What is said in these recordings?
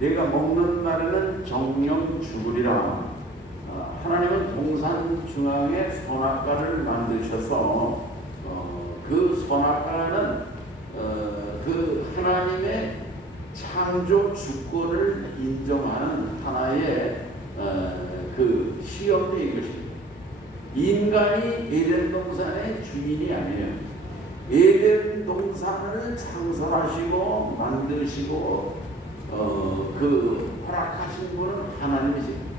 내가 먹는 날에는 정령 죽으리라. 하나님은 동산 중앙에 선악과를 만드셔서 그 선악과는 그 하나님의 창조 주권을 인정하는 하나의 그 시험인 것입니다. 인간이 에덴 동산의 주인이 아니에요. 에덴 동산을 창설하시고 만드시고 그 허락하신 분은 하나님이십니다.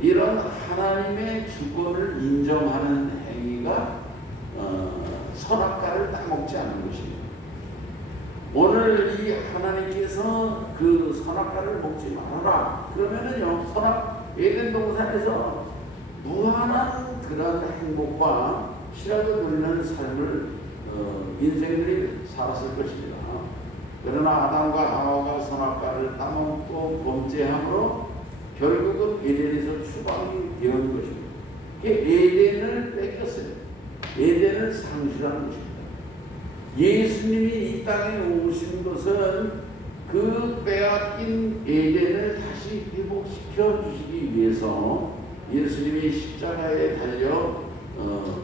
이런 하나님의 주권을 인정하는 행위가 선악과를 따먹지 않는 것입니다. 오늘 이 하나님께서 그 선악과를 먹지 말아라 그러면은요, 에덴 동산에서 무한한 그런 행복과 실학을 누리는 삶을 인생들이 살았을 것입니다. 그러나 아담과 하와가 선악과를 따먹고 범죄함으로 결국은 에덴에서 추방이 되는 것입니다. 에덴을 뺏겼어요. 에덴을 상실하는 것입니다. 예수님이 이 땅에 오신 것은 그 빼앗긴 에덴을 다시 회복시켜 주시기 위해서 예수님이 십자가에 달려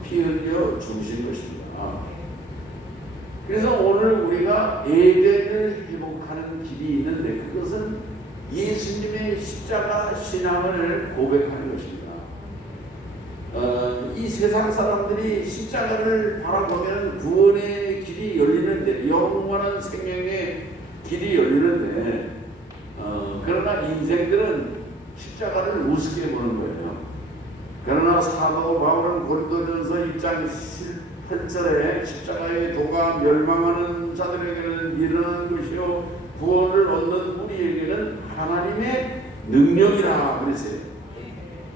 피 흘려 죽으신 것입니다. 그래서 오늘 우리가 에덴을 회복하는 길이 있는데 그것은 예수님의 십자가 신앙을 고백하는 것입니다. 이 세상 사람들이 십자가를 바라보면 구원의 길이 열리는데, 영원한 생명의 길이 열리는데, 그러나 인생들은 십자가를 우습게 보는 거예요. 그러나 사도 바울은 고린도전서 1장 8절에 십자가의 도가 멸망하는 자들에게는 미련한 것이요 구원을 얻는 우리에게는 하나님의 능력이라 그랬어요.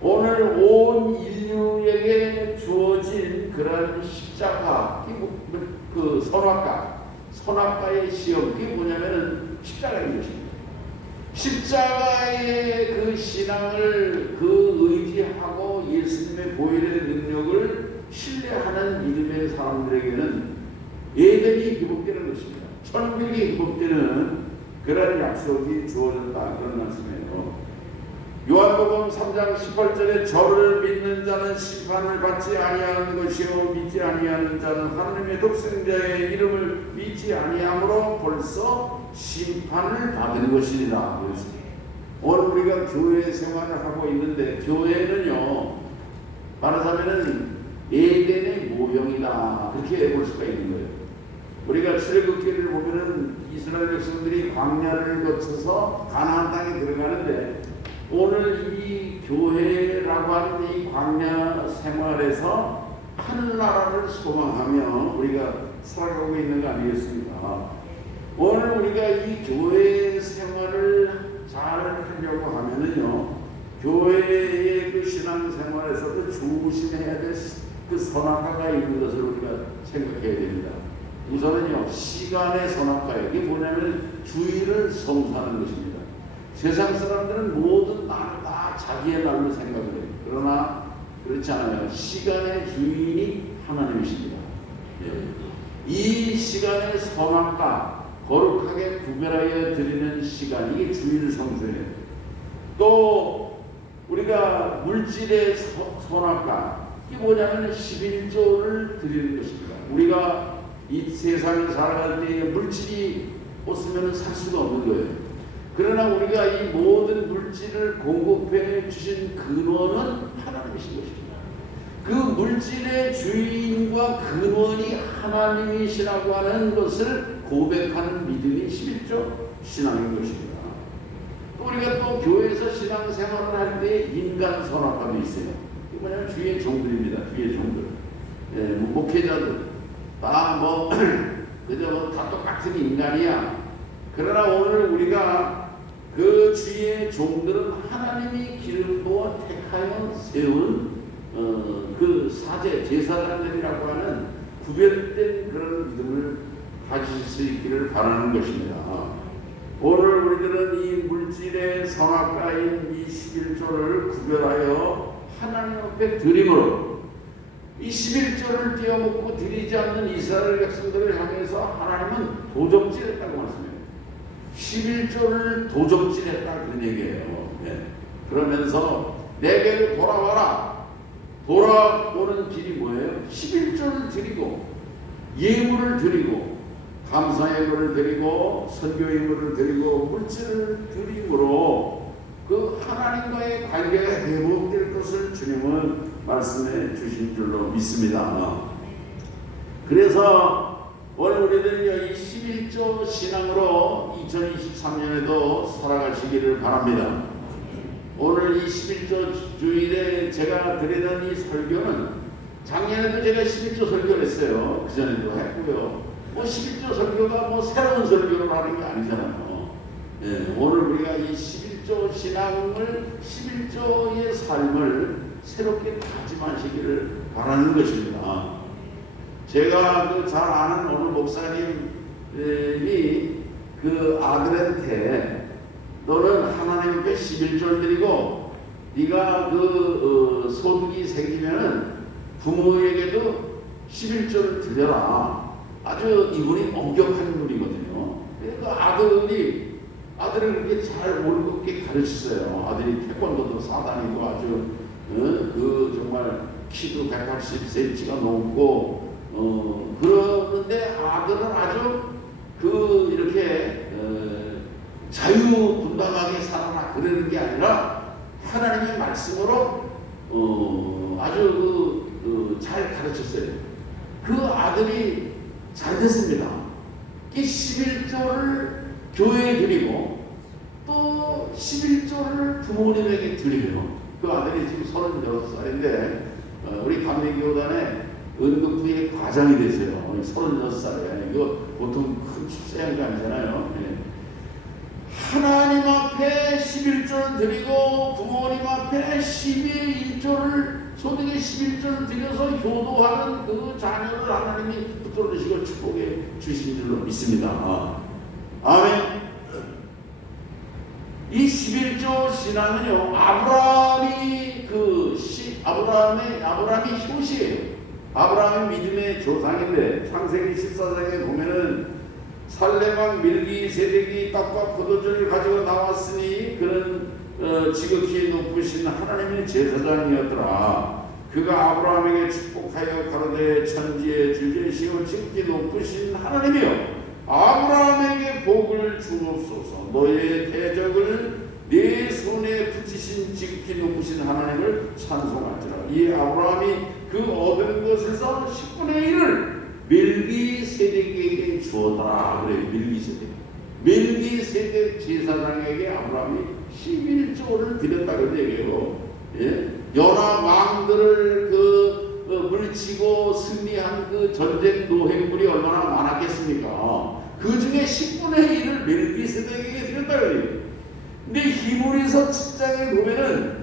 오늘 온 인류에게 주어진 그런 십자가, 그 선악과의 시험, 그게 뭐냐면은 십자가인 것입니다. 십자가의 그 신앙을 의지하고 예수님의 보혈의 능력을 신뢰하는 믿음의 사람들에게는 에덴이 회복되는 것입니다. 천국이 회복되는 그런 약속이 주어졌다, 그런 말씀이에요. 요한복음 3장 18절에 저를 믿는 자는 심판을 받지 아니하는 것이요 믿지 아니하는 자는 하나님의 독생자의 이름을 믿지 아니함으로 벌써 심판을 받은 것이니라. 오늘 우리가 교회 생활을 하고 있는데 교회는요, 말하자면은 에덴의 모형이다, 그렇게 볼 수가 있는 거예요. 우리가 출애굽기를 보면은 이스라엘 백성들이 광야를 거쳐서 가나안 땅에 들어가는데, 오늘 이 교회라고 하는 이 광야 생활에서 하늘나라를 소망하며 우리가 살아가고 있는 거 아니겠습니까? 오늘 우리가 이 교회 생활을 잘 하려고 하면은요, 교회의 그 신앙 생활에서도 조심해야 될 그 선악과가 있는 것을 우리가 생각해야 됩니다. 우선은요, 시간의 선악과예요. 이게 뭐냐면 주일을 성수하는 것입니다. 세상 사람들은 모든 날을 다 자기의 날로 생각을 해요. 그러나 그렇지 않아요. 시간의 주인이 하나님이십니다. 이 시간의 선악과 거룩하게 구별하여 드리는 시간, 이게 주일을 성수해요. 또 우리가 물질의 선악과, 이게 뭐냐면 11조를 드리는 것입니다. 우리가 이 세상을 살아갈 때 물질이 없으면 살 수가 없는 거예요. 그러나 우리가 이 모든 물질을 공급해 주신 근원은 하나님이신 것입니다. 그 물질의 주인과 근원이 하나님이시라고 하는 것을 고백하는 믿음이 11조 신앙인 것입니다. 또 우리가 또 교회에서 신앙생활을 할 때 인간 선악과도 있어요. 이게 뭐냐면 주의 종들입니다. 주의 종들. 목회자들. 그저 다 똑같은 인간이야. 그러나 오늘 우리가 그 주의 종들은 하나님이 기름 부어 택하여 세운 그 사제, 제사장들이라고 하는 구별된 그런 믿음을 가질 수 있기를 바라는 것입니다. 오늘 우리들은 이 물질의 선악과인 이 11조를 구별하여 하나님 앞에 드림으로 이 11조를 떼어먹고 드리지 않는 이스라엘 백성들을 향해서 하나님은 도적질했다고 말씀해요. 11조를 도적질했다 그런 얘기예요. 예. 그러면서 내게로 돌아와라. 돌아오는 길이 뭐예요? 11조를 드리고 예물을 드리고 감사 예물을 드리고 선교 예물을 드리고 물질을 드림으로 그 하나님과의 관계가 회복될 것을 주님은 말씀해 주신 줄로 믿습니다. 그래서 오늘 우리들은요, 이 11조 신앙으로 2023년에도 살아가시기를 바랍니다. 오늘 이 11조 주일에 제가 드리는 이 설교는 작년에도 제가 11조 설교를 했어요. 그전에도 했고요. 뭐 11조 설교가 뭐 새로운 설교를 하는 게 아니잖아요. 예, 오늘 우리가 이 11조 신앙을, 11조의 삶을 새롭게 다짐하시기를 바라는 것입니다. 제가 그 잘 아는 어느 목사님이 그 아들한테 너는 하나님께 11조를 드리고 네가 그 소득이 생기면은 부모에게도 11조를 드려라. 아주 이분이 엄격한 분이거든요. 그러니까 아들을 그렇게 잘 올곧게 가르쳤어요. 아들이 태권도도 사다니고 아주 그 정말 키도 180cm가 넘고 그러는데 아들은 아주 그 이렇게 자유분방하게 살아라 그러는 게 아니라 하나님의 말씀으로 아주 잘 가르쳤어요. 그 아들이 잘 됐습니다. 이 11조를 교회에 드리고 또 11조를 부모님에게 드려요. 그 아들이 지금 36살인데 우리 감리교단에 은급부의 과장이 되세요. 36살이에요. 이거 보통 큰 출세한 게 아니잖아요. 하나님 앞에 11조를 드리고 부모님 앞에 12의 1조를 소득의 11조를 드려서 효도하는 그 자녀를 하나님이 붙들어주시고 축복해 주신 줄로 믿습니다. 아멘. 이 11조 신앙은요, 아브라함이 효시예요. 아브라함의 믿음의 조상인데 창세기 14장에 보면은 살레방 밀기세덱이 떡과 포도주를 가지고 나왔으니 그는 지극히 높으신 하나님의 제사장이었더라. 그가 아브라함에게 축복하여 가로되 천지의 주제시오 지극히 높으신 하나님이여 아브라함에게 복을 주옵소서. 너의 대적을 네 손에 붙이신 지극히 높으신 하나님을 찬송할지라. 이 아브라함이 그 얻은 것에서 10분의 1을 멜기세덱에게 주었더라. 그래, 멜기세덱 제사장에게 아브라함이 11조를 드렸다고 얘기해요. 예? 연합 왕들을 물리치고 승리한 그 전쟁 노획물이 얼마나 많았겠습니까? 그 중에 10분의 1을 멜기세덱에게 드렸다고 얘기해요. 근데 히브리서 7장에 보면은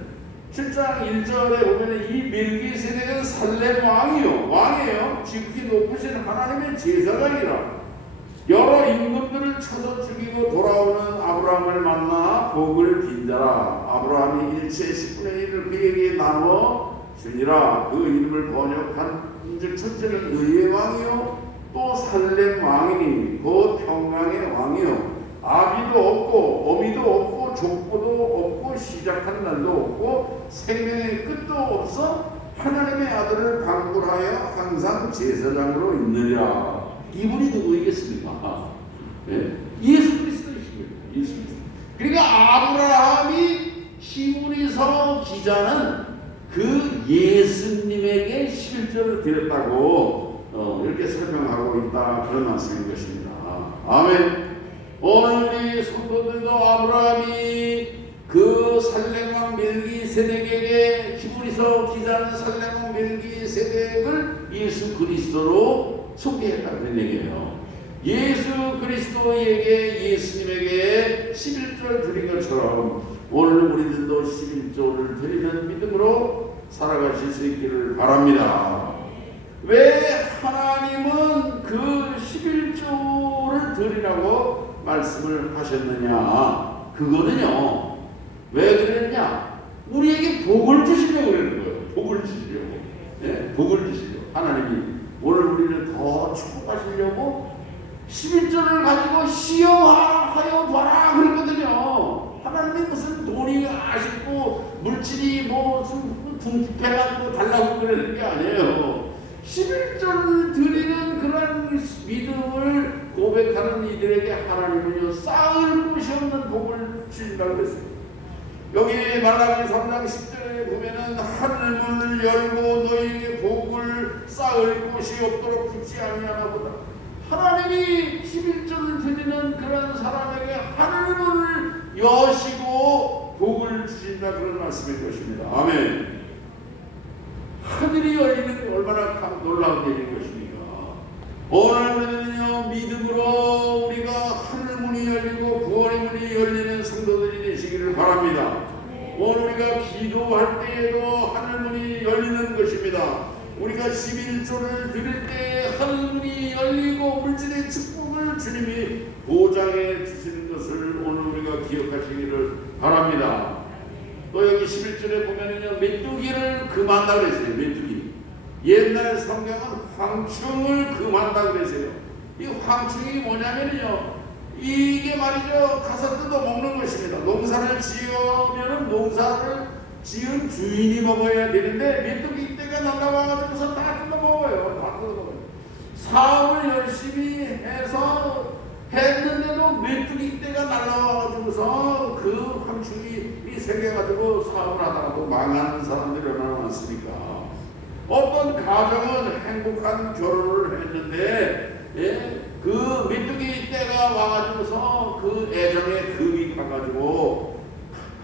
7장 1절에 보면은 이 멜기세덱은 살렘 왕이에요. 지극히 높으신 하나님의 제사장이라. 여러 임금들을 쳐서 죽이고 돌아오는 아브라함을 만나 복을 빈자라. 아브라함이 일체 10분의 1을 그에게 나누어 주니라. 그 이름을 번역한 즉 첫째는 의의 왕이요 또 살렘 왕이니 곧 평강의 왕이요 아비도 없고 어미도 없고 족보도 없고 시작한 날도 없고 생명의 끝도 없어 하나님의 아들을 방불하여 항상 제사장으로 있느냐. 이분이 누구이겠습니까? 네? 예수 그리스도이십니다. 예수 그리스도. 그러니까 아브라함이 히브리서 기자는 그 예수님에게 11조를 드렸다고 이렇게 설명하고 있다. 그런 말씀인 것입니다. 아멘. 오늘 우리 성도들도 아브라함이 그 살렘왕 멜기세덱에게 히브리서 기자는 살렘왕 멜기세덱을 예수 그리스도로 소개했다는 얘기예요. 예수 그리스도에게 예수님에게 11조를 드린 것처럼 오늘 우리들도 11조를 드리는 믿음으로 살아가실 수 있기를 바랍니다. 왜 하나님은 그 11조를 드리라고 말씀을 하셨느냐? 그거는요, 왜 그랬냐? 우리에게 복을 주시려고 그러는 거예요. 복을 주시려고. 네, 복을 주시려고. 하나님이 오늘 우리를 더 축복하시려고 11조를 가지고 시험하여 봐라 그랬거든요. 하나님이 무슨 돈이 아쉽고 물질이 뭐 궁핍해가지고 달라고 그러는 게 아니에요. 11조를 드리는 그런 믿음을 고백하는 이들에게 하나님은요 쌓을 곳이 없는 복을 주신다고 그랬어요. 여기 말라기 3장 10절에 보면은 하늘문을 열고 너희에게 복을 쌓을 곳이 없도록 굳지 아니하나 보다. 하나님이 11조를 드리는 그런 사람에게 하늘문을 여시고 복을 주신다 그런 말씀일 것입니다. 아멘. 하늘이 열리는 게 얼마나 놀라운 일인 것입니까? 오늘 우리는요 믿음으로 우리가 하늘문이 열리고 구원의 문이 열리는 성도들이 되시기를 바랍니다. 오늘 우리가 기도할 때에도 하늘문이 열리는 것입니다. 우리가 11조를 드릴 때 하늘문이 열리고 물질의 축복을 주님이 보장해 주시는 것을 오늘 우리가 기억하시기를 바랍니다. 또 여기 11절에 보면은요 메뚜기를 금한다 그랬어요. 메뚜기. 옛날 성경은 황충을 금한다 그랬어요. 이 황충이 뭐냐면요 이게 말이죠 가서 뜯어 먹는 것입니다. 농사를 지으면은 농사를 지은 주인이 먹어야 되는데 메뚜기 떼가 날아와가지고서 다 뜯어 먹어요. 다 뜯어 먹어요. 사업을 열심히 해서 했는데도 메뚜기 떼가 날아와가지고서 그 황충이 새겨가지고 사업을 하다가도 망하는 사람들이 얼마나 많습니까? 어떤 가정은 행복한 결혼을 했는데 그 메뚜기 떼가 와가지고서 그 애정에 금이 가가지고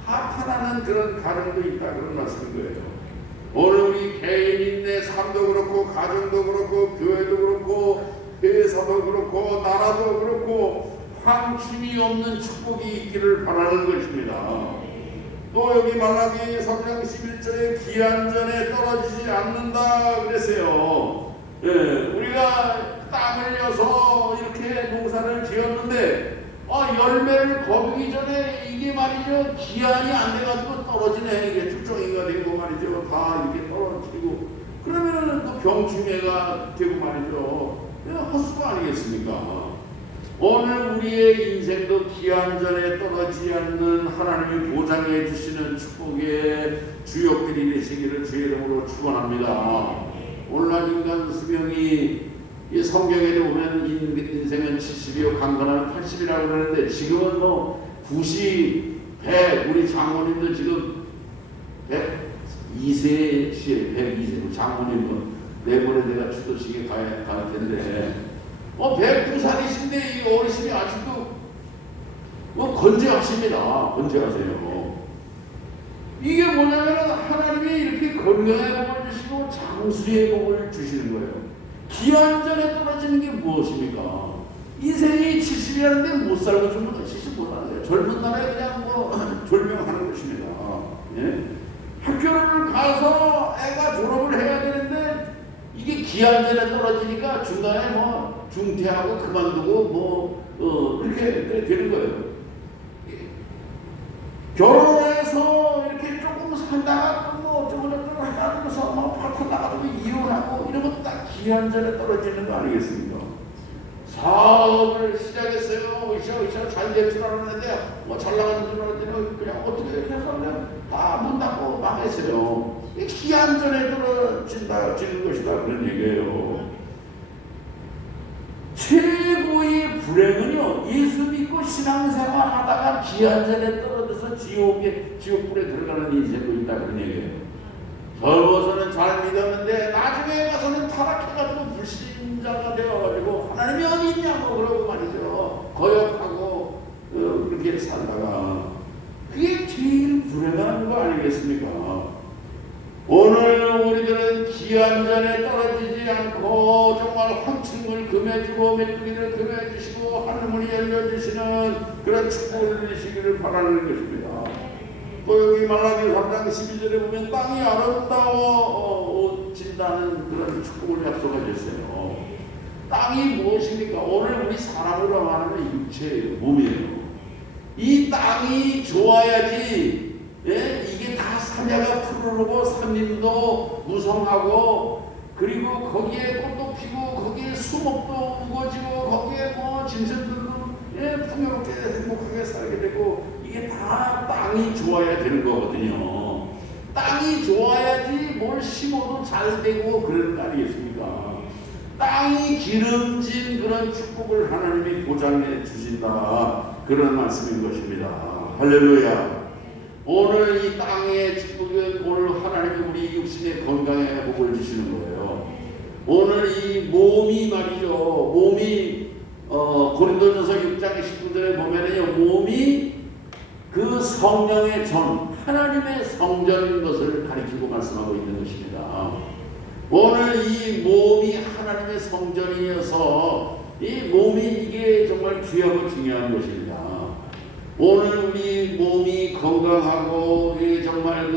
파탄하는 그런 가정도 있다 그런 말씀인 거예요. 오늘 우리 개인의 삶도 그렇고 가정도 그렇고 교회도 그렇고 회사도 그렇고 나라도 그렇고 황충이 없는 축복이 있기를 바라는 것입니다. 또 여기 말라기 3장 11절에 기한전에 떨어지지 않는다 그랬어요. 우리가 땅을 여서 이렇게 농사를 지었는데 열매를 거두기 전에 이게 말이죠 기한이 안 돼가지고 떨어지네. 이게 특종이가 되고 말이죠 다 이렇게 떨어지고 그러면은 또 병충해가 되고 말이죠 헛수고 아니겠습니까? 오늘 우리의 인생도 기한전에 떨어지지 않는 하나님이 보장해 주시는 축복의 주역들이 되시기를 주의 이름으로 축원합니다. 오늘날 인간 수명이 이 성경에 보면 인생은 70이요 강건하면 80이라고 그러는데 지금은 뭐 90, 100 우리 장모님도 지금 102세 102세 장모님은 내일모레 내가 추도식에 갈 텐데 109살이신데 이 어르신이 아직도 건재하십니다. 건재하세요. 이게 뭐냐면 하나님이 이렇게 건강의 복을 주시고 장수의 복을 주시는 거예요. 기한전에 떨어지는 게 무엇입니까? 인생이 70이라는데 못 살고 죽는 70 못하는데 젊은 날에 그냥 졸명하는 것입니다. 예? 학교를 가서 애가 졸업을 해야 되는데 이게 기한전에 떨어지니까 중간에 중퇴하고 그만두고 이렇게 되는 거예요. 결혼해서 이렇게 조금 살다가 어쩌고저쩌고 하면서 파트 나가도 이혼하고 이런 것도 딱 기한전에 떨어지는 거 아니겠습니까? 사업을 시작했어요. 으쌰으쌰 잘 될 줄 알았는데 잘 나가는 줄 알았더니 그냥 어떻게 이렇게 해서 그냥 다 문 닫고 망했어요. 기한전에 떨어지는 것이다 그런 얘기예요. 최고의 불행은요 예수 믿고 신앙생활 하다가 기한전에 떨어져서 지옥불에 들어가는 인생도 있다 그런 얘기예요. 젊어서는 잘 믿었는데 나중에 가서는 타락해가지고 불신자가 되어가지고 하나님이 어디 있냐고 그러고 말이죠 거역하고 그렇게 살다가 그게 제일 불행한 거 아니겠습니까? 오늘 우리들은 기한전에 떨어지지 않고 정말 황충을 금해주고 메뚜기를 금해주시고 하늘문이 열려주시는 그런 축복을 누리시기를 바라는 것입니다. 또 여기 말라기 3장 12절에 보면 땅이 아름다워진다는 그런 축복을 약속하셨어요. 땅이 무엇입니까? 오늘 우리 사람으로 말하는 육체예요. 몸이에요. 이 땅이 좋아야지 이게 다 산야가 푸르르고 산림도 무성하고 그리고 거기에 꽃도 피고 거기에 수목도 우거지고 거기에 뭐 짐승들도 풍요롭게 행복하게 살게 되고 이게 다 땅이 좋아야 되는 거거든요. 땅이 좋아야지 뭘 심어도 잘 되고 그런 거 아니겠습니까? 땅이 기름진 그런 축복을 하나님이 보장해 주신다. 그런 말씀인 것입니다. 할렐루야. 오늘 이 땅의 축복은 오늘 하나님이 우리 육신의 건강에 복을 주시는 거예요. 오늘 이 몸이 말이죠. 몸이 고린도전서 6장 19절에 보면은요, 몸이 그 성령의 전, 하나님의 성전인 것을 가리키고 말씀하고 있는 것입니다. 오늘 이 몸이 하나님의 성전이어서 이 몸이 이게 정말 귀하고 중요한 것입니다. 오늘 우리 몸이 건강하고 정말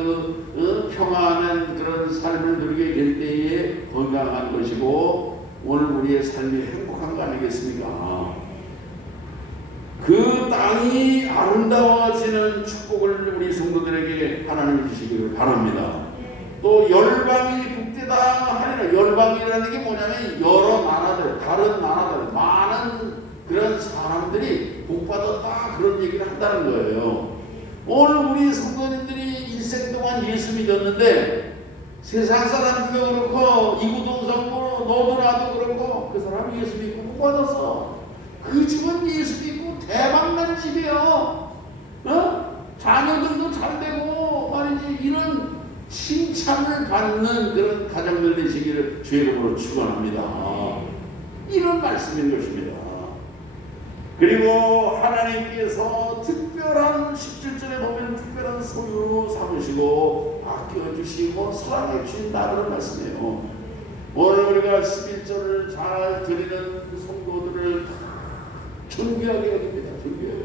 평안한 그런 삶을 누리게 될 때에 건강한 것이고 오늘 우리의 삶이 행복한 거 아니겠습니까? 그 땅이 아름다워지는 축복을 우리 성도들에게 하나님이 주시기를 바랍니다. 또 열방이 북대다 하리라. 열방이라는 게 뭐냐면 여러 나라들, 다른 나라들, 많은 그런 사람들이 복받았다 그런 얘기를 한다는 거예요. 오늘 우리 성도님들이 일생 동안 예수 믿었는데 세상 사람들도 그렇고 이구동성으로 너도 나도 그렇고 그 사람이 예수 믿고 복받았어. 그 집은 예수 믿고 대박난 집이에요. 자녀들도 잘되고 말이지. 이런 칭찬을 받는 그런 가정들 되시기를 주의 이름으로 축원합니다. 이런 말씀인 것입니다. 그리고 하나님께서 특별한 17절에 보면 특별한 소유로 삼으시고 아껴주시고 사랑해 주신다 그런 말씀이에요. 오늘 우리가 11절을 잘 드리는 성도들을 존귀하게 여깁니다. 존귀하게.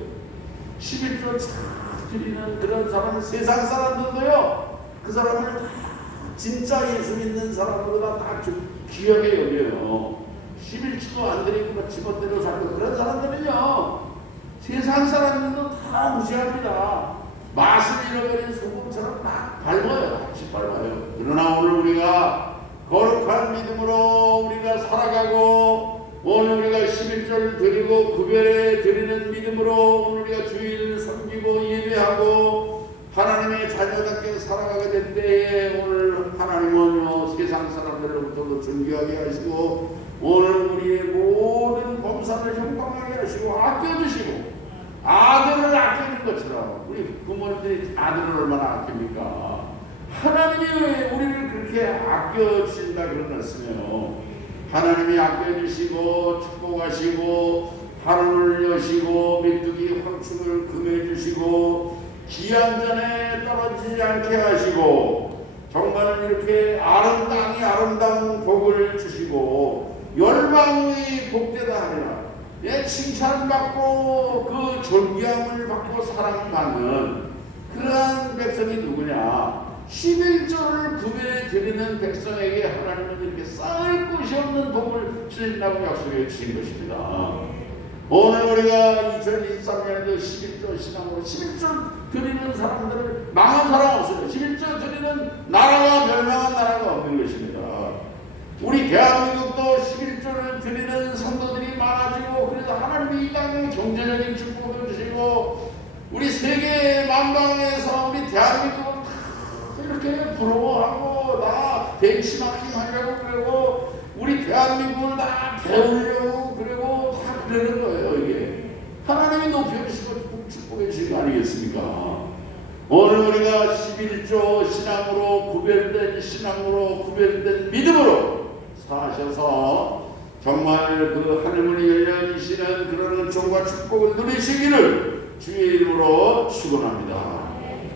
11절 잘 드리는 그런 사람은 세상 사람들도요. 그 사람을 다 진짜 예수 믿는 사람보다 다 귀하게 여겨요. 11주도 안 드리고 집어대로 살고 그런 사람들은요. 세상 사람들도 다 무시합니다. 맛을 잃어버린 소금처럼 막 밟아요. 같이 밟아요. 그러나 오늘 우리가 거룩한 믿음으로 우리가 살아가고 오늘 우리가 11절 드리고 구별해 드리는 믿음으로 오늘 우리가 주일을 섬기고 예배하고 하나님의 자녀답게 살아가게 될 때에 오늘 하나님은요 세상 사람들로부터도 존귀하게 하시고 오늘 우리의 모든 범사를 형통하게 하시고 아껴주시고 아들을 아끼는 것처럼 우리 부모님들이 아들을 얼마나 아낍니까? 하나님이 왜 우리를 그렇게 아껴주신다 그런 말씀이에요. 하나님이 아껴주시고 축복하시고 하늘을 여시고 메뚜기 황충을 금해주시고 기한전에 떨어지지 않게 하시고 정말 이렇게 땅이 아름다운 복을 주시고 열방이 복되다 하리라. 칭찬받고 그 존귀함을 받고 사랑받는 그러한 백성이 누구냐? 11조를 구별해 드리는 백성에게 하나님은 이렇게 쌓을 곳이 없는 복을 주신다고 약속해 주신 것입니다. 오늘 우리가 2023년에도 11조 신앙으로 11조 드리는 사람들을 망한 사람 없어요. 11조 드리는 나라가 멸망한 나라가 없는 것입니다. 우리 대한민국도 11조를 드리는 성도들이 많아지고 그래서 하나님이 이 땅에 경제적인 축복을 주시고 우리 세계 만방에서 우리 대한민국을 다 이렇게 부러워하고 다 벤치마킹 하려고 그러고 우리 대한민국을 다 배우려고 그러고 다 그러는 거예요. 이게 하나님이 높여주시고 축복해 주신 거 아니겠습니까? 오늘 우리가 11조 신앙으로 구별된 신앙으로 구별된 믿음으로 사셔서 정말 그 하늘문이 열려주시는 그런 은총과 축복을 누리시기를 주의 이름으로 축원합니다.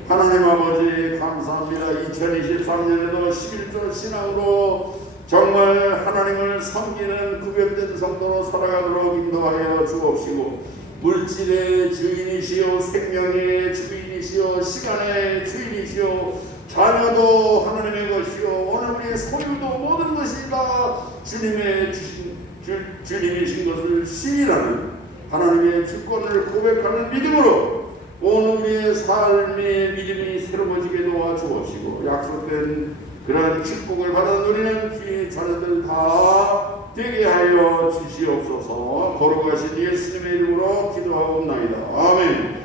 하나님 아버지 감사합니다. 2023년에도 11조 신앙으로 정말 하나님을 섬기는 구별된 성도로 살아가도록 인도하여 주옵시고 물질의 주인이시오 생명의 주인이시오 시간의 주인이시오 자녀도 하나님의 것이요 오늘 우리의 소유도 모든 것이 다 주님의 주님이 주신 것을 시인하는 하나님의 주권을 고백하는 믿음으로 오늘 우리의 삶의 믿음이 새로워지게 도와주옵시고 약속된 그런 축복을 받아 누리는 주의 자녀들 다 되게 하여 주시옵소서. 거룩하신 예수님의 이름으로 기도하옵나이다. 아멘.